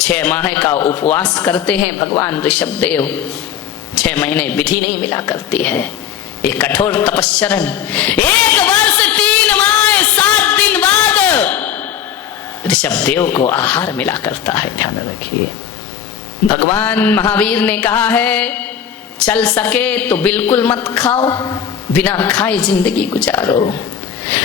6 माह का उपवास करते हैं भगवान ऋषभदेव, 6 महीने विधि नहीं मिला करती है। एक कठोर तपस्चरण 1 वर्ष 3 माह 7 दिन बाद ऋषभदेव को आहार मिला करता है। ध्यान रखिए, भगवान महावीर ने कहा है चल सके तो बिल्कुल मत खाओ, बिना खाए जिंदगी गुजारो।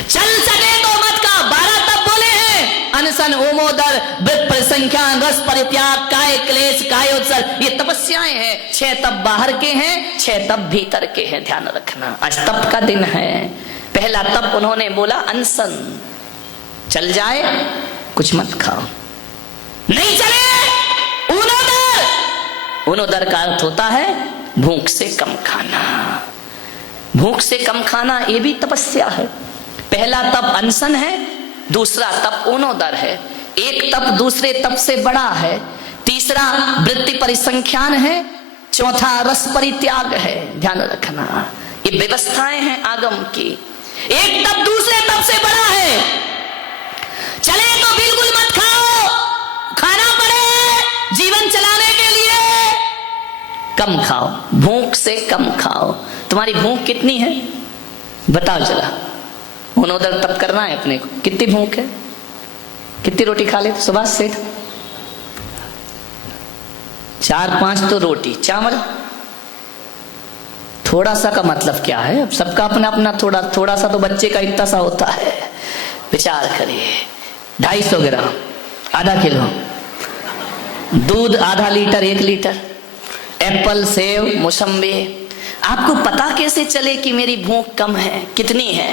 चल सके तो मत खाओ। 12 तप बोले हैं, अनशन, ओमोदर, व्रत, परिसंख्यान, रस परित्याग, काय क्लेश, कायोत्सर्ग, ये तपस्याएं हैं। 6 तप बाहर के हैं, 6 तप भीतर के हैं। ध्यान रखना, आज तप का दिन है। पहला तप उन्होंने बोला अनशन, चल जाए कुछ मत खाओ। नहीं चले ऊनोदर। ऊनोदर का अर्थ होता है भूख से कम खाना। भूख से कम खाना ये भी तपस्या है। पहला तप अनशन है, दूसरा तप ऊनोदर है। एक तप दूसरे तप से बड़ा है, तीसरा वृत्ति परिसंख्यान है, चौथा रस परित्याग है। ध्यान रखना, ये व्यवस्थाएं हैं आगम की। एक तप दूसरे तप से बड़ा है। चले तो बिल्कुल मत खाओ, खाना पड़े जीवन चलाने के लिए कम खाओ, भूख से कम खाओ। तुम्हारी भूख कितनी है बताओ जरा। ऊनोदर तप करना है अपने को। कितनी भूख है, कितनी रोटी खा ले सुभाष सेठ? 4-5 तो रोटी, चावल थोड़ा सा का मतलब क्या है? अब सबका अपना अपना थोड़ा थोड़ा सा, तो बच्चे का इतना सा होता है। विचार करिए, 250 ग्राम, आधा किलो दूध, आधा लीटर, 1 लीटर, एप्पल, सेव, मौसम्बी। आपको पता कैसे चले कि मेरी भूख कम है, कितनी है?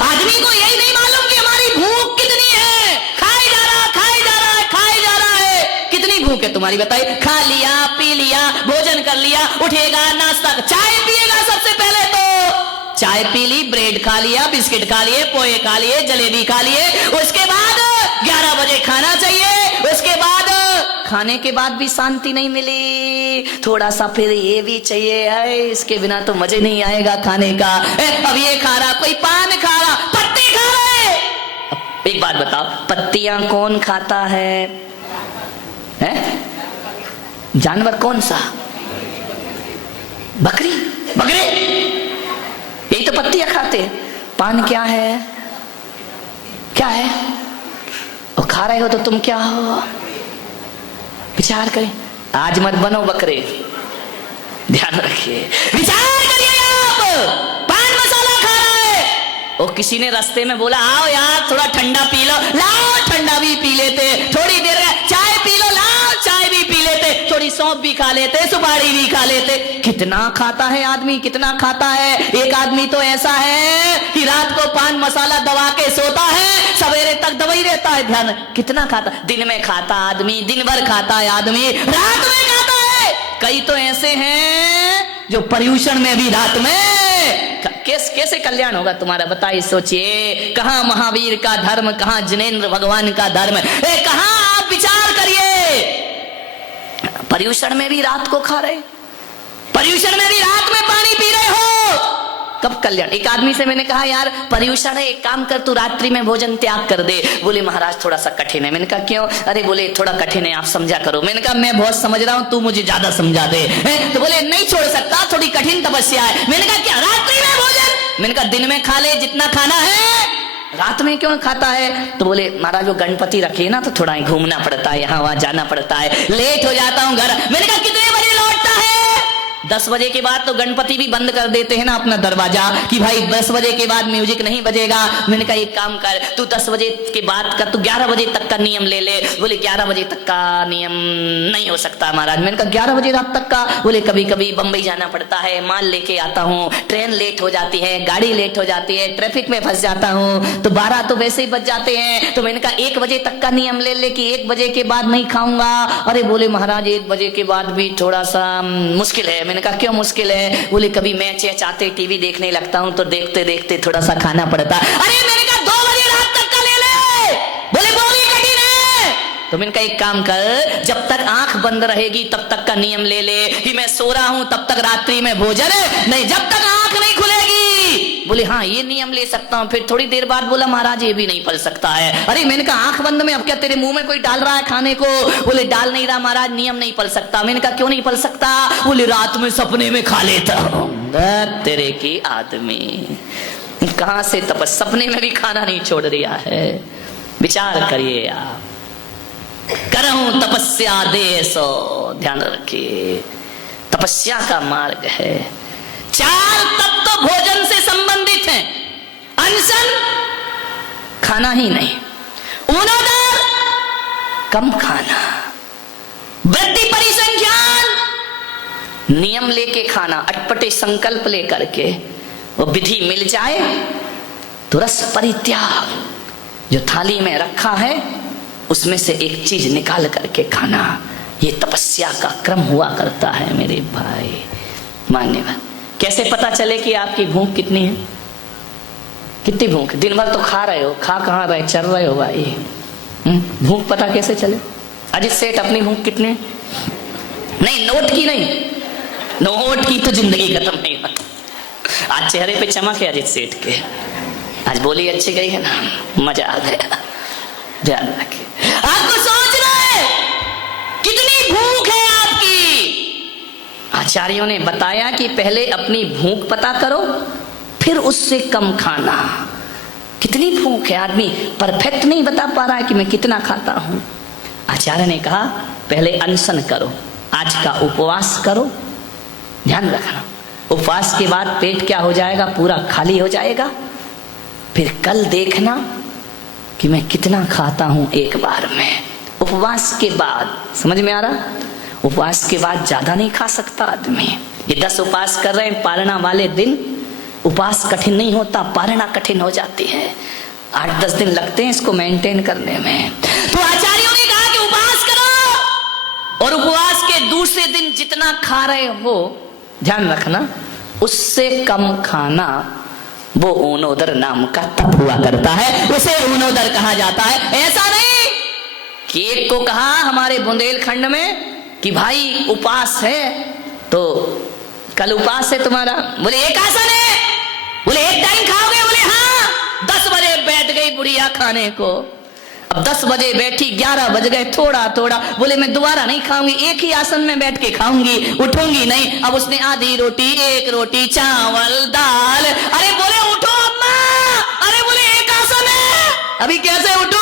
आदमी को यही नहीं मालूम कि हमारी भूख कितनी है। खाए जा रहा, खाए जा रहा है, खाए जा रहा है। कितनी भूख है तुम्हारी बताइए? खा लिया, पी लिया, भोजन कर लिया, उठेगा, नाश्ता, चाय पिएगा। सबसे पहले तो चाय पी ली, ब्रेड खा लिया, बिस्किट खा लिए, पोहे खा लिए, जलेबी खा लिए। उसके बाद 11 बजे खाना चाहिए। उसके बाद खाने के बाद भी शांति नहीं मिली, थोड़ा सा फिर ये भी चाहिए है, इसके बिना तो मजे नहीं आएगा खाने का। अब ये खा रहा, कोई पान खा रहा, पत्ते खा रहे। अब एक बात बताओ, पत्तियां कौन खाता है? जानवर कौन सा? बकरी, बकरे, यही तो पत्तियां खाते हैं। पान क्या है? क्या है? और खा रहे हो तो तुम क्या हो? विचार करें, आज मत बनो बकरे। ध्यान रखिए, विचार करिए। आप पान मसाला खा रहे हैं, और किसी ने रास्ते में बोला आओ यार थोड़ा ठंडा पी लो, लाओ ठंडा भी पी लेते। थोड़ी देर चाय पी लो, लाओ चाय भी पी लेते। थोड़ी सौंफ भी खा लेते, सुपारी भी खा लेते। कितना खाता है आदमी, कितना खाता है? एक आदमी तो ऐसा है कि रात को पान मसाला दबा के सोता है, सवेरे तक दवाई रहता है। ध्यान, कितना खाता? दिन में खाता आदमी, दिन भर खाता है आदमी, रात में खाता है। कई तो ऐसे हैं जो पर्यूषण में भी रात में। कैसे कल्याण होगा तुम्हारा बताइए, सोचिए। कहां महावीर का धर्म, कहां जिनेंद्र भगवान का धर्म, कहां? आप विचार करिए। पर्यूषण में भी रात को खा रहे, पर्यूषण में भी रात में पानी पी रहे हो, कब कल्याण? एक आदमी से मैंने कहा यार पर्यूषण है, एक काम कर तू रात्रि में भोजन त्याग कर दे। बोले महाराज थोड़ा सा कठिन है। मैंने कहा क्यों? अरे बोले थोड़ा कठिन है, आप समझा करो। मैंने कहा मैं बहुत समझ रहा हूं, तू मुझे ज्यादा समझा दे। तो बोले नहीं छोड़ सकता, थोड़ी कठिन तपस्या है। मैंने कहा क्या रात्रि में भोजन? मैंने कहा दिन में खा ले जितना खाना है, रात में क्यों खाता है? तो बोले महाराज वो गणपति रखे ना, तो थोड़ा घूमना पड़ता है, यहाँ वहां जाना पड़ता है, लेट हो जाता हूँ घर। मैंने कहा कितने बजे लौटता है? 10 बजे के बाद तो गणपति भी बंद कर देते हैं ना अपना दरवाजा, कि भाई 10 बजे के बाद म्यूजिक नहीं बजेगा। मैंने कहा एक काम कर, तू 10 बजे के बाद का, तू 11 बजे तक का नियम ले ले। बोले 11 बजे तक का नियम नहीं हो सकता महाराज। मैंने कहा 11 बजे रात तक का? बोले कभी कभी बंबई जाना पड़ता है, माल लेके आता हूँ, ट्रेन लेट हो जाती है, गाड़ी लेट हो जाती है, ट्रैफिक में फंस जाता हूँ, तो 12 तो वैसे ही बज जाते हैं। तो मैंने कहा 1 बजे तक का नियम ले ले कि 1 बजे के बाद नहीं खाऊंगा। अरे बोले महाराज 1 बजे के बाद भी थोड़ा सा मुश्किल है। मैंने कहा क्यों मुश्किल है? बोले कभी मैच चाहते टीवी देखने लगता हूं, तो देखते देखते थोड़ा सा खाना पड़ता। अरे मैंने कहा 2 बजे रात तक का ले ले। बोले वो भी कठिन है। तो मैंने कहा एक काम कर, जब तक आंख बंद रहेगी तब तक का नियम ले ले कि मैं सो रहा हूं तब तक रात्रि में भोजन नहीं, जब तक आंख नहीं खुलेगी बोले हाँ ये नियम ले सकता हूँ। फिर थोड़ी देर बाद बोला महाराज ये भी नहीं पल सकता है। अरे मैंने कहा आंख बंद में, अब क्या तेरे मुंह में कोई डाल रहा है खाने को? बोले डाल नहीं रहा महाराज, नियम नहीं पल सकता। मैंने कहा क्यों नहीं पल सकता? बोले रात में सपने में खा लेता हूँ। तेरे की आदमी कहां से सपने में भी खाना नहीं छोड़ दिया है। विचार करिए आप। करऊं तपस्या दे सो, ध्यान रखिए तपस्या का मार्ग है। 4 तत्व तो भोजन से संबंधित हैं। अनशन खाना ही नहीं, उनोदर कम खाना, वृत्ति परिसंख्यान नियम लेके खाना, अटपटे संकल्प लेकर के वो विधि मिल जाए तो रस परित्याग, जो थाली में रखा है उसमें से एक चीज निकाल करके खाना, ये तपस्या का क्रम हुआ करता है मेरे भाई। मान्यवर कैसे पता चले कि आपकी भूख कितनी है? कितनी भूख? दिन भर तो खा रहे हो, खा कहाँ रहे, चल रहे हो भाई। भूख पता कैसे चले? अजित सेठ अपनी भूख कितनी? नहीं नोट की नहीं, नोट की तो जिंदगी खत्म नहीं होती। आज चेहरे पे चमक है अजित सेठ के, आज बोली अच्छी गई है ना, मजा आ गया। ध्यान रखिए, आपको सोचना है कितनी भूख है आपकी। आचार्यों ने बताया कि पहले अपनी भूख पता करो, फिर उससे कम खाना। कितनी भूख है? आदमी परफेक्ट नहीं बता पा रहा है कि मैं कितना खाता हूं। आचार्य ने कहा पहले अनशन करो, आज का उपवास करो। ध्यान रखना, उपवास के बाद पेट क्या हो जाएगा? पूरा खाली हो जाएगा। फिर कल देखना कि मैं कितना खाता हूं एक बार में। उपवास के बाद, समझ में आ रहा? उपवास के बाद ज्यादा नहीं खा सकता आदमी। ये 10 उपवास कर रहे हैं, पारणा वाले दिन उपवास कठिन नहीं होता, पारणा कठिन हो जाती है। 8-10 दिन लगते हैं इसको मेंटेन करने में। तो आचार्यों ने कहा कि उपवास करो, और उपवास के दूसरे दिन जितना खा रहे हो, ध्यान रखना, उससे कम खाना। वो ऊनोदर नाम का तप हुआ करता है, उसे ऊनोदर कहा जाता है। ऐसा नहीं कि एक को कहा हमारे बुंदेलखंड में कि भाई उपवास है, तो कल उपवास है तुम्हारा? बोले एक आसन है। बोले एक टाइम खाओगे? बोले हाँ। 10 बजे बैठ गई बुढ़िया खाने को। अब 10 बजे बैठी, 11 बज गए, थोड़ा थोड़ा। बोले मैं दोबारा नहीं खाऊंगी, एक ही आसन में बैठ के खाऊंगी, उठूंगी नहीं। अब उसने आधी रोटी, 1 रोटी, चावल, दाल। अरे बोले उठो अम्मा, अरे बोले एक आसन है, अभी कैसे उठो?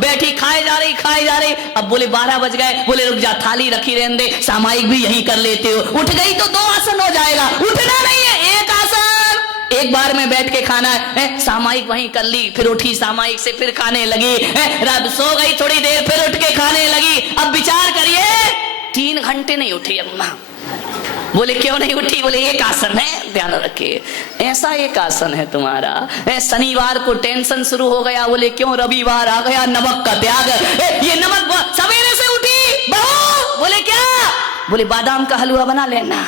बैठी खाए जा रही, खाए जा रही। अब बोले 12 बज गए। बोले रुक जा, थाली रखी रहने दे, सामायिक भी यहीं कर लेते हो। उठ गई तो 2 आसन हो जाएगा। उठना नहीं है, एक आसन, एक बार में बैठ के खाना है। सामायिक वहीं कर ली, फिर उठी सामायिक से, फिर खाने लगी। रात सो गई थोड़ी देर, फिर उठ के खाने लगी। अब विचार करिए, 3 घंटे नहीं उठी अम्मा। बोले क्यों नहीं उठी? बोले एक आसन है। ध्यान रखिए, ऐसा एक आसन है तुम्हारा। शनिवार को टेंशन शुरू हो गया, बोले क्यों? रविवार आ गया, नमक का त्याग। ये नमक सवेरे से उठी बहू, बोले क्या? बोले बादाम का हलवा बना लेना।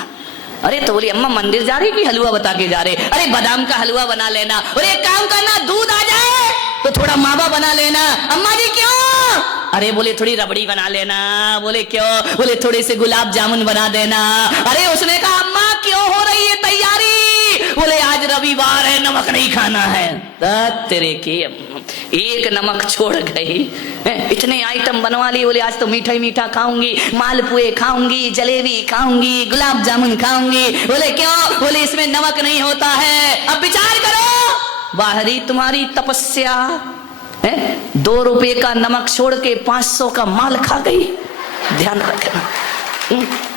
अरे तो बोली अम्मा मंदिर जा रही कि हलवा बता के जा रहे? अरे बादाम का हलवा बना लेना। और एक काम करना, दूध आ जाए तो थोड़ा मावा बना लेना। अम्मा जी क्यों? अरे बोले थोड़ी रबड़ी बना लेना। बोले क्यों? बोले थोड़े से गुलाब जामुन बना देना। अरे उसने कहा अम्मा क्यों हो रही है तैयारी? बोले आज रविवार है, नमक नहीं खाना है। तेरे की एक नमक छोड़ गई, इतने आइटम बनवा लिए। बोले आज तो मीठा ही मीठा खाऊंगी, मालपुए खाऊंगी, जलेबी खाऊंगी, गुलाब जामुन खाऊंगी। बोले क्यों? बोले इसमें नमक नहीं होता है। अब विचार करो, बाहरी तुम्हारी तपस्या है, 2 रुपए का नमक छोड़ के 500 का माल खा गई। ध्यान रखना,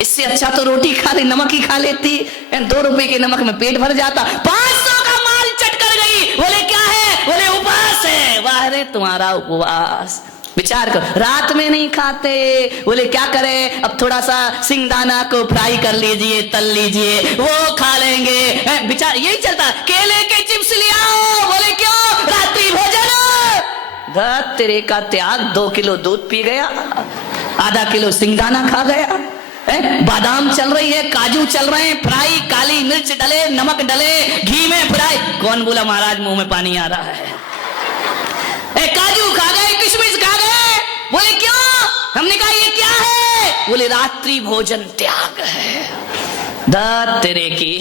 इससे अच्छा तो रोटी खा रही, नमक ही खा लेती। 2 रुपए के नमक में पेट भर जाता, 500 का माल चट कर गई। बोले क्या है? बोले उपवास है। वाह रे तुम्हारा उपवास। विचार करो, रात में नहीं खाते। बोले क्या करें? अब थोड़ा सा सिंगदाना को फ्राई कर लीजिए, तल लीजिए, वो खा लेंगे। विचार यही चलता, केले के चिप्स ले आओ। बोले क्यों? रात्रि भोजन। तेरे का त्याग, 2 किलो दूध पी गया, आधा किलो सिंगदाना खा गया। बादाम चल रही है, काजू चल रहे हैं, फ्राई, काली मिर्च डले, नमक डले, घी में फ्राई। कौन बोला महाराज मुंह में पानी आ रहा है? काजू खा गए, किशमिश खा गए। बोले क्यों? हमने कहा ये क्या है? बोले रात्रि भोजन त्याग है। तेरे की,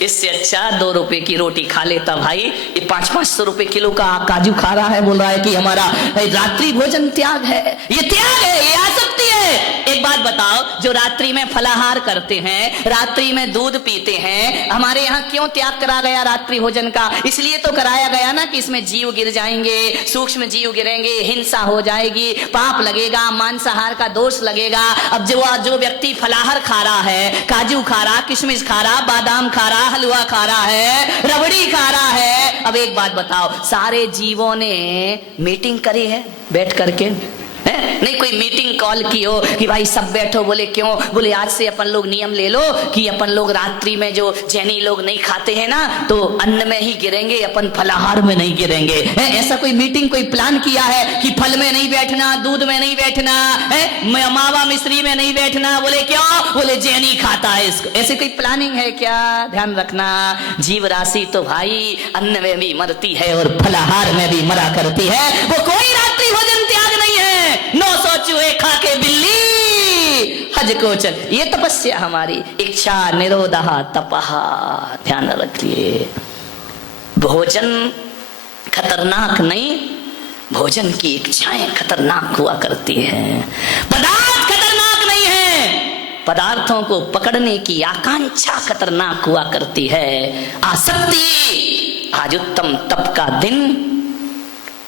इससे अच्छा 2 रुपए की रोटी खा लेता भाई। ये 500-500 रुपए किलो का काजू खा रहा है, बोल रहा है कि हमारा रात्रि भोजन त्याग है। ये त्याग है, ये आसक्ति है। एक बात बताओ, जो रात्रि में फलाहार करते हैं, रात्रि में दूध पीते हैं, हमारे यहाँ क्यों त्याग करा गया रात्रि भोजन का? इसलिए तो कराया गया ना कि इसमें जीव गिर जाएंगे, सूक्ष्म जीव गिरेंगे, हिंसा हो जाएगी, पाप लगेगा, मांसाहार का दोष लगेगा। अब जो व्यक्ति फलाहार खा रहा है, काजू खा रहा, किशमिश खा रहा, बादाम खा रहा, हलवा खा रहा है, रबड़ी खा रहा है। अब एक बात बताओ, सारे जीवों ने मीटिंग करी है बैठ करके? नहीं कोई मीटिंग कॉल की हो कि भाई सब बैठो, बोले क्यों? बोले आज से अपन लोग नियम ले लो कि अपन लोग रात्रि में जो जैनी लोग नहीं खाते हैं ना, तो अन्न में ही गिरेंगे, अपन फलाहार में नहीं गिरेंगे। ऐसा कोई मीटिंग, कोई प्लान किया है कि फल में नहीं बैठना, दूध में नहीं बैठना, मावा मिश्री में नहीं बैठना? बोले क्यों? बोले जैनी खाता है इसको। ऐसी कोई प्लानिंग है क्या? ध्यान रखना, जीव राशि तो भाई अन्न में भी मरती है और फलाहार में भी मरा करती है। वो कोई रात्रि भोजन त्याग नहीं है। 900 चूहे खा के बिल्ली हज को चल। ये तपस्या हमारी, इच्छा निरोधः तपः। ध्यान रखिए, भोजन खतरनाक नहीं, भोजन की इच्छाएं खतरनाक हुआ करती हैं। पदार्थ खतरनाक नहीं है, पदार्थों को पकड़ने की आकांक्षा खतरनाक हुआ करती है, आसक्ति। आज उत्तम तप का दिन,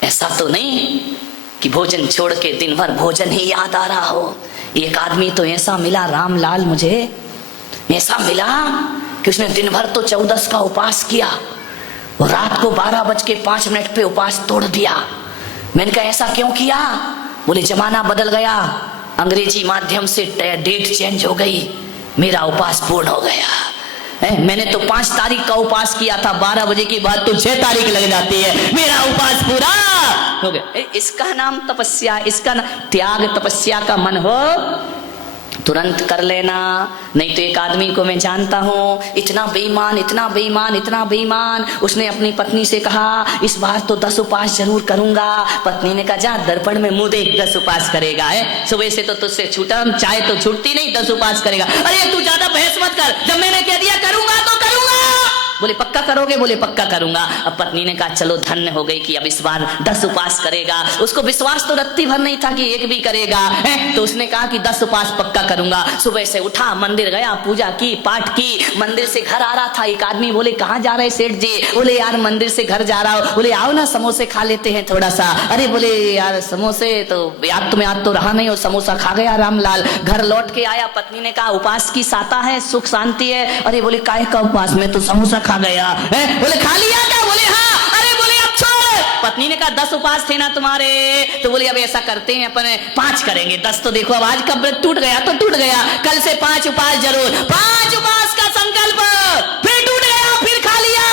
ऐसा तो नहीं कि भोजन छोड़ के दिन भर भोजन ही याद आ रहा हो। एक आदमी तो ऐसा मिला रामलाल, मुझे ऐसा मिला कि उसने दिन भर तो 14 का उपवास किया और रात को 12:05 पे उपवास तोड़ दिया। मैंने कहा ऐसा क्यों किया? बोले जमाना बदल गया, अंग्रेजी माध्यम से डेट चेंज हो गई, मेरा उपवास पूर्ण हो गया। मैंने तो 5 तारीख का उपवास किया था, 12 बजे के बाद तो 6 तारीख लग जाती है, मेरा उपवास पूरा हो गया। इसका नाम तपस्या, इसका नाम त्याग। तपस्या का मन हो तुरंत कर लेना। नहीं तो एक आदमी को मैं जानता हूँ, इतना बेईमान, इतना बेईमान, इतना बेईमान। उसने अपनी पत्नी से कहा इस बार तो 10 उपवास जरूर करूंगा। पत्नी ने कहा जा दर्पण में मुंह देख, 10 उपवास करेगा है? सुबह से तो तुझसे छूटा, चाय तो छूटती नहीं, 10 उपवास करेगा। अरे तू ज्यादा बहस मत कर, जब मैंने कह दिया करूंगा तो करूंगा। बोले पक्का करोगे? बोले पक्का करूंगा। अब पत्नी ने कहा चलो धन्य हो गई कि अब इस बार 10 उपवास करेगा। उसको विश्वास तो रत्ती भर नहीं था कि एक भी करेगा, तो उसने कहा कि 10 उपवास पक्का करूंगा। सुबह से उठा, मंदिर गया, पूजा की, पाठ की, मंदिर से घर आ रहा था। एक आदमी बोले कहाँ जा रहे सेठ जी? बोले यार मंदिर से घर जा रहा हूँ। बोले आओ ना समोसे खा लेते हैं थोड़ा सा। अरे बोले यार समोसे तो याद तुम्हें याद तो रहा नहीं, और समोसा खा गया रामलाल। घर लौट के आया, पत्नी ने कहा उपवास की साता है, सुख शांति है। अरे बोले काहे का उपवास? में तो समोसा खा गया है। बोले खा लिया क्या? बोले हाँ। अरे बोले अब छोड़। पत्नी ने कहा 10 उपवास थे ना तुम्हारे, तो बोले अब ऐसा करते हैं अपन 5 करेंगे। 10 तो देखो अब आज का व्रत टूट गया तो टूट गया, कल से 5 उपवास जरूर। 5 उपवास का संकल्प, फिर टूट गया, फिर खा लिया।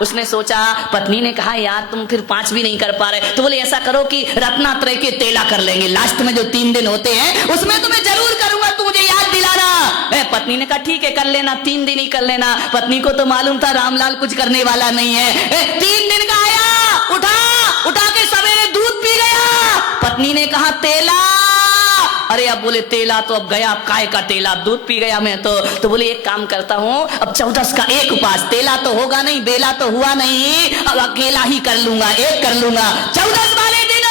उसने सोचा, पत्नी ने कहा यार तुम फिर 5 भी नहीं कर पा रहे, तो बोले ऐसा करो कि रत्नात्रय के तेला कर लेंगे, लास्ट में जो 3 दिन होते हैं उसमें तुम्हें जरूर करूंगा, तू मुझे याद दिलाना। पत्नी ने कहा ठीक है कर लेना, 3 दिन ही कर लेना। पत्नी को तो मालूम था रामलाल कुछ करने वाला नहीं है। 3 दिन का आया, उठा के सवेरे दूध पी गया। पत्नी ने कहा तेला। अरे अब बोले तेला तो अब गया, काय का तेला, दूध पी गया मैं तो बोले एक काम करता हूँ, अब 14 का एक उपवास, तेला तो होगा नहीं, बेला तो हुआ नहीं, अब अकेला ही कर लूंगा, एक कर लूंगा। 14 वाले दिन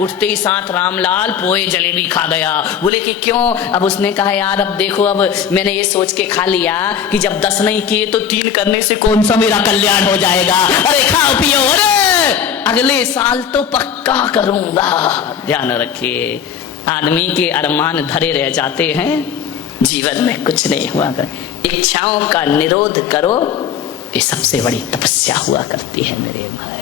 उठते ही साथ रामलाल पोए जलेबी खा गया। बोले कि क्यों? अब उसने कहा यार अब देखो, अब मैंने ये सोच के खा लिया कि जब 10 नहीं किए तो 3 करने से कौन सा मेरा कल्याण हो जाएगा। अरे खाओ पियो, अरे अगले साल तो पक्का करूंगा। ध्यान रखिए, आदमी के अरमान धरे रह जाते हैं, जीवन में कुछ नहीं हुआ कर। इच्छाओं का निरोध करो, ये सबसे बड़ी तपस्या हुआ करती है मेरे भाई।